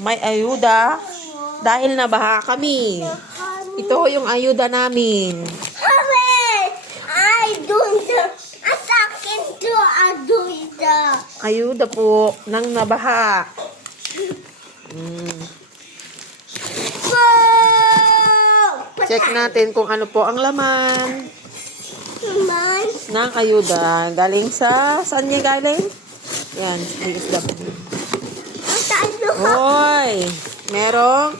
may ayuda dahil nabaha kami. Ito yung ayuda namin. Ayuda po ng nabaha. Check natin kung ano po ang laman ng ayuda. Galing sa... Saan niya galing? Yan. Hoy! Merong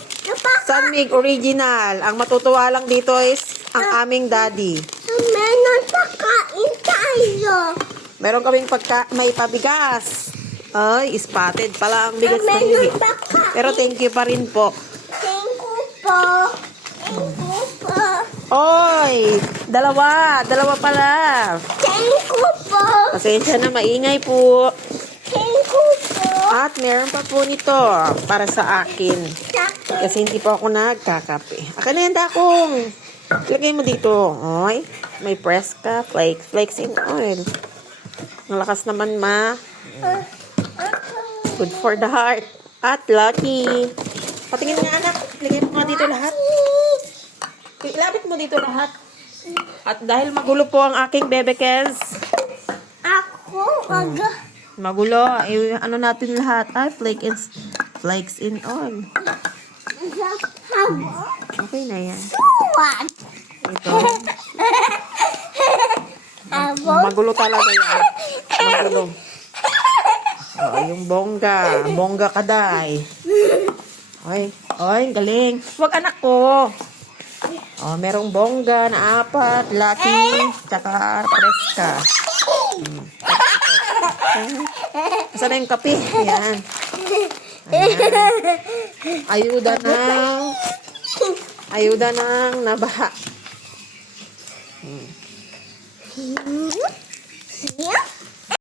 Sunmig Original. Ang matutuwa lang dito is ang aming daddy. Meron pagkain tayo. Meron kaming may pabigas. Ay, spotted pala ang bigas na yun. Pero thank you pa rin po. Thank you po. Thank you po. Oy! Dalawa pala. Thank you po. Pasensya na, maingay po. Thank you po. At meron pa po nito para sa akin. Kasi hindi po ako nagkakape. Akin na yan, dakong. Lagay mo dito. Oy, may press ka. Flakes in oil. Ang lakas naman, ma. Good for the heart. At lucky. Patingin nga, anak. Lagay mo nga dito lahat. Ilapit mo dito lahat. At dahil magulo po ang aking bebekes. Ako, Magulo. Ano natin lahat? Ay, flakes in oil. Okay na yan. Ito. Magulo talaga yan. Magulo. Oh, yung bongga. Bongga kaday. Oy, galing. Huwag anak ko. Oh, merong bongga na 4, lucky, tsaka preska. Saan na yung kape? Ayan. Ayuda ng nabaha. Yeah.